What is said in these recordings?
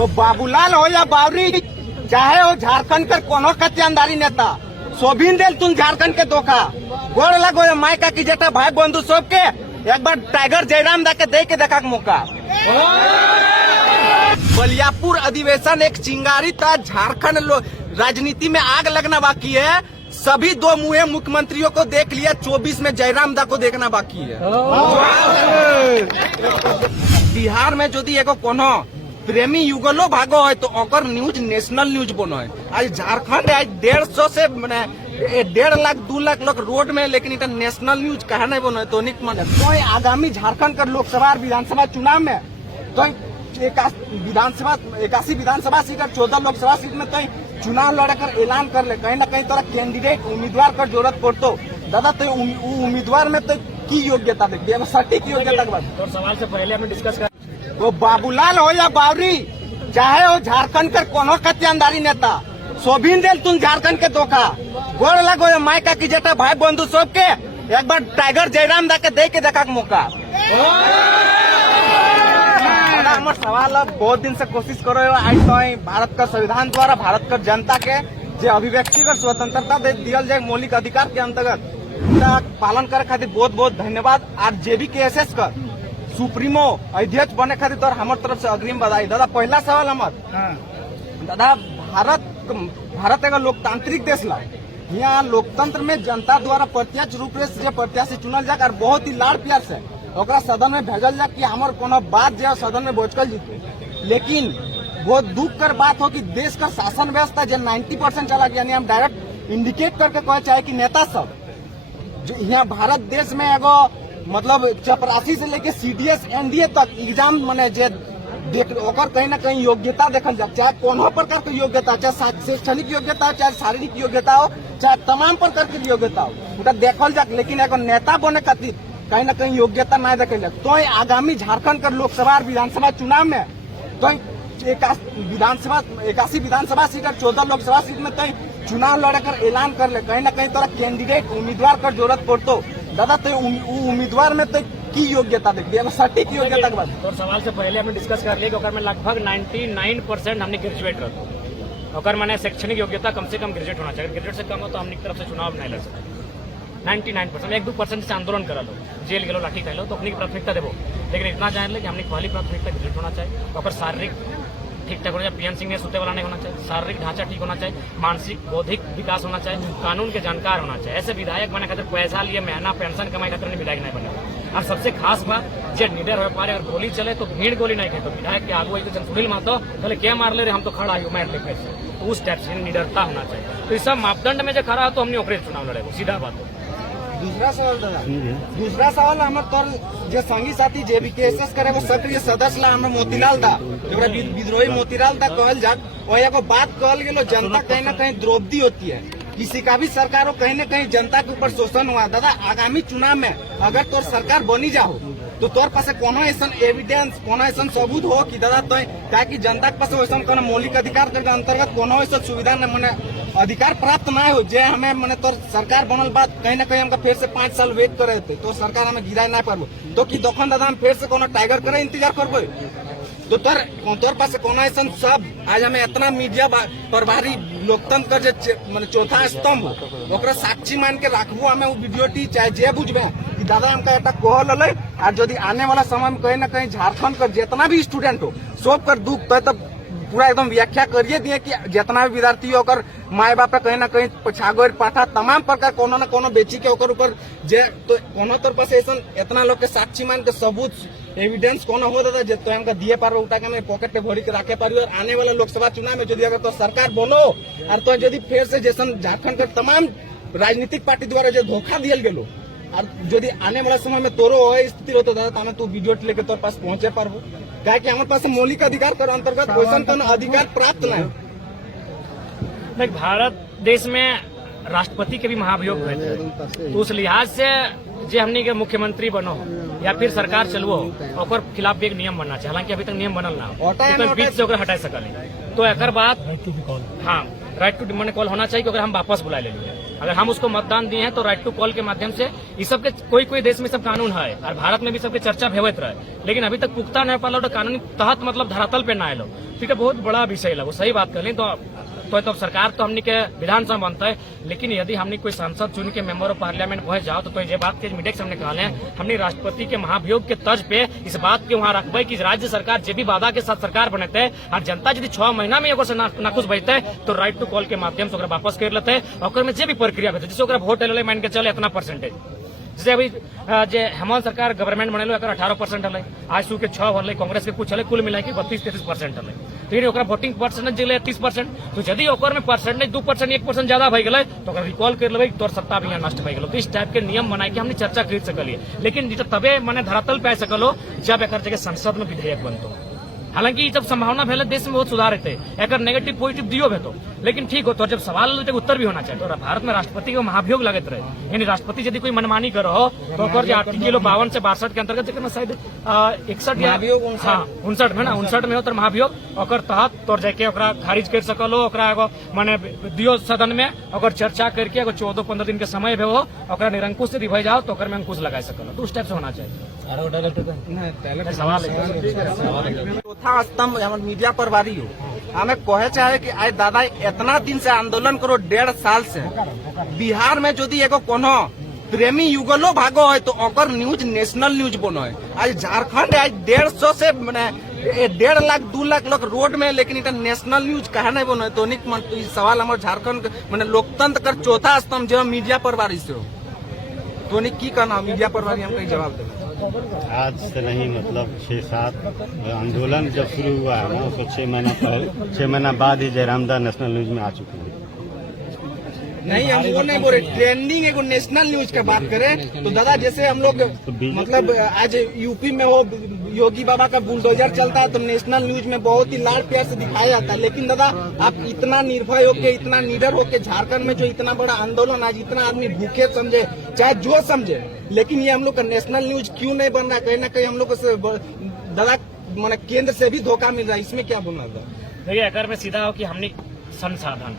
वो बाबूलाल हो या बावरी, चाहे वो झारखंड के कोनो कत्यानदारी नेता, सोभिन देल तुम झारखंड के धोखा गोड़ लगो मायका की जेठा भाई बंधु सब के एक बार टाइगर जयराम दा के दे के देखा मौका। बलियापुर अधिवेशन एक चिंगारी था, झारखंड राजनीति में आग लगना बाकी है। सभी दो मुहे मुख्यमंत्रियों को देख लिया, 24 में जयराम दा को देखना बाकी है। बिहार में यदि एगो कोनो प्रेमी युगलो भागो है तो ओकर न्यूज नेशनल न्यूज बनो है। आज झारखंड आज 150 से 1.5 लाख 2 लाख लोग रोड में, लेकिन इतना नेशनल न्यूज कहा नहीं बनो है। तो आगामी झारखंड का लोकसभा और विधानसभा चुनाव में तो 81 विधानसभा सीट और 14 लोकसभा सीट में तो चुनाव लड़कर ऐलान कर ले। कहीं ना कहीं तोरा कैंडिडेट उम्मीदवार का जरूरत पड़तो दादा, तो उम्मीदवार में तो की योग्यता देखिए, सटीक योग्यता के बाद। तो सवाल से पहले हमें डिस्कस कर, वो बाबूलाल हो या बावरी, चाहे वो झारखंड के कोनो कत्यानदारी नेता, सोभिन देल तुम झारखंड के धोखा गोड़ लगो मायका की जेठा भाई बंधु सब के एक बार टाइगर जयराम दा के दे के देखा मौका। हमार सवाल अब बहुत दिन से कोशिश करो आज तो भारत का संविधान द्वारा भारत का जनता के जो अभिव्यक्ति का स्वतंत्रता दिया जाए मौलिक अधिकार के अंतर्गत पालन करे खातिर बहुत बहुत धन्यवाद। आज JBKSS का सुप्रीमो अध्यक्ष बने खातिर तो हमारे तरफ से अग्रिम बधाई। दादा पहला सवाल हमार, दादा भारत एगो लोकतांत्रिक देश ला, यहाँ लोकतंत्र में जनता द्वारा प्रत्यक्ष रूप से प्रत्याशी चुनल जाए और बहुत ही लाड़ प्यार से ओकरा सदन में भेजल जाए कि हमारे कोनो बात जो सदन में बोझकल जीते। लेकिन बहुत दुख कर बात हो कि देश का शासन व्यवस्था जो 90% चला गया, यानी हम डायरेक्ट इंडिकेट करके कहे चाहे कि नेता सब जो यहाँ भारत देश में एगो मतलब चपरासी से लेके CDS NDA तक एग्जाम मने जे ओकर कहीं ना कहीं योग्यता देखल जाए, चाहे कोनो प्रकार की योग्यता, चाहे शैक्षणिक योग्यता हो, चाहे शारीरिक योग्यता हो, चाहे तमाम प्रकार की योग्यता हो, उनका देखल जाए। लेकिन एगो नेता बने खातिर कहीं ना कहीं योग्यता नहीं देखल जाए। तो आगामी झारखंड का लोकसभा और विधानसभा चुनाव में तो 81 विधानसभा सीट और 14 लोकसभा सीट में तो चुनाव लड़कर ऐलान कर ले। कहीं ना कहीं तोरा कैंडिडेट उम्मीदवार का जरूरत पड़तो दादा, तो उम्मीदवार में तो की योग्यता देखिए, सटीक योग्यता के बाद। तो सवाल से पहले हमें डिस्कस कर लिया कि में लगभग 99% हमने ग्रेजुएट रहता और मैंने शैक्षणिक योग्यता कम से कम ग्रेजुएट होना चाहिए। ग्रेजुएट से कम हो तो हमने तरफ से चुनाव नहीं लड़ सकते। 99% 1-2% से आंदोलन करा लो, जेल गलो, लाठी खाई लो तो अपनी प्राथमिकता देवो, लेकिन इतना जान ले कि हमने पहली प्राथमिकता ग्रेजुएट होना चाहिए और शारीरिक ठीक ठाक होना चाहिए, PN सिंह ने सुते वाला नहीं होना चाहिए, शारीरिक ढांचा ठीक होना चाहिए, मानसिक बौद्धिक विकास होना चाहिए, कानून के जानकार होना चाहिए। ऐसे विधायक बने खातिर पैसा लिए महीना पेंशन कमाई खातिर विधायक नहीं बने। और सबसे खास बात जो निडर हो पारे, अगर गोली चले तो भीड़ गोली नहीं खाए तो विधायक के आगू तो सुनील मातो पहले क्या मार ले रहे, हम तो खड़ा आयु मार ले पैसे, तो उस टाइप से निडरता होना चाहिए। तो इस सब मापदंड में जो खड़ा हो तो हमने ओकरे चुनाव लड़े, सीधा बात हो। दूसरा सवाल दादा, दूसरा सवाल हमारे तौर जो संगी साथी JBKSS करे वो सक्रिय सदस्य ला हमारे मोतीलाल दा, जो विद्रोही मोतीलाल दा कहल जात, और एगो बात कहल गेलो जनता कहीं ना कहीं द्रौपदी होती है, किसी का भी सरकार हो कहीं ना कहीं जनता के ऊपर शोषण हुआ। दादा आगामी चुनाव में अगर तोर सरकार बनी जाओ तो तोर पास कोनो ऐसा एविडेंस, कोनो ऐसा सबूत हो कि दादा तो ताकि जनता के पास वैसा कोनो मौलिक अधिकार के अंतर्गत कोनो ऐसा सुविधा न मने अधिकार प्राप्त ना हो जे हमें मने तोर सरकार बनल बात कहीं ना कहीं हमका फिर से 5 साल वेट करे थे तो सरकार हमें गिराए ना पारबो, तो कि दखन दादा हम फिर से कोनो टाइगर करे इंतजार करबो। तो तोर पास कोनो ऐसा सब आज हमें इतना मीडिया प्रभारी लोकतंत्र का माने चौथा स्तंभ ओकरा साक्षी मान के रखबो, हमें वो वीडियो टी चाहे जे बुझबे कि दादा हमका एटा कहल लले। और यदि आने वाला समय में कहीं ना कहीं झारखंड का जितना भी स्टूडेंट हो सब कर दुख तो पूरा एकदम व्याख्या करिए दिए कि जितना भी विद्यार्थी होकर माए बाप कहीं ना कहीं पछागोर पाठा तमाम प्रकार कोनो न कोनो बेची के ओकर ऊपर जे तो कोनो तौर पर ऐसा इतना लोग के साक्षी मान के सबूत एविडेंस कोनो हो दादा जे तो हमका दिए पारो उठा के मैं पॉकेट पे भरी के रखे पारी। और आने वाला लोकसभा चुनाव में यदि अगर तो सरकार बनो और तो यदि फिर से जैसा झारखंड के तमाम राजनीतिक पार्टी द्वारा जो धोखा दियल गेलो और यदि आने वाला समय में तोरो स्थिति हो तो दादा तमें तू वीडियो लेके तोर पास पहुंचे पारबो, क्या कि हमारे पास मौलिक अधिकार के अंतर्गत वैसा कोनो अधिकार प्राप्त नहीं। भारत देश में राष्ट्रपति के भी महाभियोग हुए थे, तो उस लिहाज से जो हमने के मुख्यमंत्री बनो या फिर सरकार चलवो और खिलाफ भी एक नियम बनना चाहिए। हालांकि अभी तक नियम बनल ना हो तो बीच से हटा सकल, तो एक बात हाँ राइट टू डिमांड कॉल होना चाहिए कि अगर हम वापस बुला ले लिए, अगर हम उसको मतदान दिए हैं तो राइट टू कॉल के माध्यम से इस सब के कोई देश में सब कानून है और भारत में भी सबके चर्चा भेवत रहे, लेकिन अभी तक पुख्ता नहीं पालो तो कानूनी तहत मतलब धरातल पे ना आलो। ठीक है, बहुत बड़ा विषय लगो, सही बात कर ली। तो सरकार तो हमने के विधानसभा बनता है, लेकिन यदि हमने कोई सांसद चुन के मेंबर ऑफ पार्लियामेंट पहुंच जाओ तो ये बात के मीडिया के सामने कहले हैं, हमने राष्ट्रपति के महाभियोग के तर्ज पे इस बात के वहाँ रखबे कि राज्य सरकार जे भी वादा के साथ सरकार बनते और जनता यदि 6 महीना में एगो से नाखुश बैठते तो राइट टू कॉल के माध्यम से वापस कर लेते हैं और में जे भी प्रक्रिया होते जैसे वोट ले मान के चले इतना परसेंटेज, जैसे अभी जे हेमंत सरकार गवर्नमेंट बनेलो 18% हल, आजसू के 6 हल, कांग्रेस के कुछ हल, कुल मिला के 32-33% हल, फिर वोटिंग परसेंटेज जिले 30%। तो यदि में परसेंटेज 2% 1% ज्यादा भई गए तो रिकॉल कर लेबै तोर सत्ता भी यहाँ नष्ट भई गेलो। तो इस टाइप के नियम बनाए के हमने चर्चा कर सकलिए, लेकिन तबे मैंने धरातल पे आ सकलो जब एक जगह संसद में विधेयक बनतो। हालांकि जब संभावना भेल देश में बहुत सुधार होते, एक नेगेटिव पॉजिटिव दियो भेतो, लेकिन ठीक हो तो जब सवाल उत्तर भी होना चाहिए। तो भारत में राष्ट्रपति को महाभियोग लगत रहे, यानी राष्ट्रपति यदि कोई मनमानी करो हो तो आर्टिकल 52 से 62 के अंतर्गत जगह शायद 61 या 59 में ना 59 में हो तो महाभियोग और तहत तोर जाके खारिज कर सकलो, माने दियो सदन में और चर्चा करके 14-15 दिन के समय भी हो निरंकुश यदि भय जाओ तो में अंकुश लगा सकलो। तो उस टाइप से होना चाहिए। सवाल चौथा स्तंभ हमर मीडिया पर बारी हो, हमें कहे चाहे कि आज दादा इतना दिन से आंदोलन करो 1.5 साल से बिहार में यदि एगो कोनो प्रेमी युगलो भागो है तो ओकर न्यूज नेशनल न्यूज बनो है। आज झारखंड आज 150 से 1.5 लाख 2 लाख लोग रोड में, लेकिन इतना नेशनल न्यूज कहा नहीं बनो है। तो सवाल हमारे झारखंड मैंने लोकतंत्र कर चौथा स्तंभ जो मीडिया पर बारी से हो तो की कहना मीडिया पर बारी हम कहीं जवाब देना। आज से नहीं मतलब 6-7 आंदोलन जब शुरू हुआ है ना उसको 6 महीना बाद ही जयरामदा नेशनल न्यूज में आ चुकी है। नहीं हम वो नहीं बोल रहे, ट्रेंडिंग एगो नेशनल न्यूज का बात करें तो दादा जैसे हम लोग मतलब आज यूपी में हो योगी बाबा का बुलडोजर चलता है तो नेशनल न्यूज में बहुत ही लाड़ प्यार से दिखाया जाता है। लेकिन दादा आप इतना निर्भय होके इतना निडर होके झारखंड में जो इतना बड़ा आंदोलन आज इतना आदमी भूखे समझे चाहे जो समझे, लेकिन ये हम लोग का नेशनल न्यूज क्यों नहीं बन रहा है? कहीं ना कहीं हम लोग को दादा माने केंद्र से भी धोखा मिल रहा है, इसमें क्या बोलना था? देखिए अगर में सीधा हो कि हमने संसाधन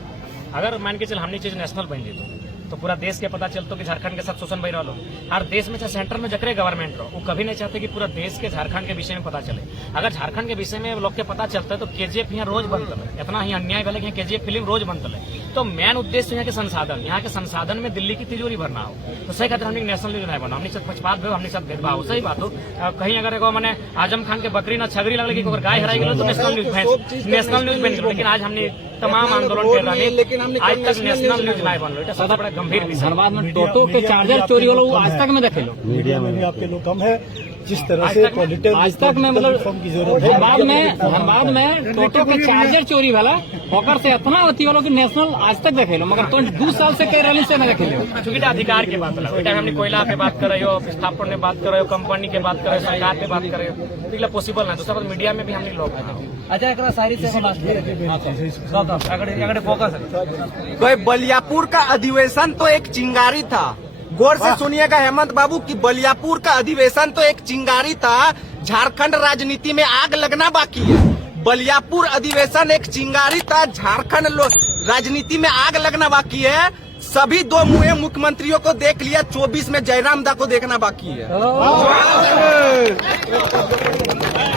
अगर मान के चल हमने चीज नेशनल बन जेतो तो पूरा देश के पता चलतो कि झारखंड के साथ शोषण भई रहो। हर देश में चाहे सेंटर में जकरे गवर्नमेंट रहो वो कभी नहीं चाहते कि पूरा देश के झारखंड के विषय में पता चले। अगर झारखंड के विषय में लोग के पता चलता है तो केजीएफ यहाँ रोज बनता है, इतना ही अन्याय वाले यहाँ केजीएफ फिल्म रोज बनता है। तो मेन उद्देश्य यहाँ के संसाधन, यहाँ के संसाधन में दिल्ली की तिजोरी भरना हो तो सही खातिर हमने नेशनल न्यूज नहीं बना, हमने साथ पक्षपात भी हमने साथ भेदभाव हो। सही बात हो कहीं अगर एगो मैंने आजम खान के बकरी ना छगरी लगल कि गाय हराई गई तो नेशनल न्यूज बन गई, लेकिन आज हमने तमाम आंदोलन कर रहे हैं आज तक नेशनल न्यूज नहीं बन रहा। सबसे बड़ा गंभीर विषय टोटो के चार्जर चोरी हो वो आज तक में देखे लो मीडिया में आपके लोग कम है जिस तरह से पॉलिटिकल आज तक में मतलब की जरूरत है। बाद में टोटो के चार्जर चोरी वाला होकर से इतना होती वालों की नेशनल आज तक देखे लो, मगर तो 2 साल से कई रैली से न देखे लो। चूंकि अधिकार की बात है, हमने कोयला पे बात कर रहे हो, विस्थापन में बात कर रहे हो, कंपनी के बात कर रहे हो, सरकार पे बात कर रहे हो, तो पॉसिबल है। दूसरा मीडिया में भी हमने लोग कोई बलियापुर का अधिवेशन तो एक चिंगारी था, गौर से सुनिएगा हेमंत बाबू की बलियापुर का अधिवेशन तो एक चिंगारी था, झारखंड राजनीति में आग लगना बाकी है। बलियापुर अधिवेशन एक चिंगारी था, झारखंड राजनीति में आग लगना बाकी है। सभी 2 मुहे मुख्यमंत्रियों को देख लिया, 24 में जयरामदा को देखना बाकी है।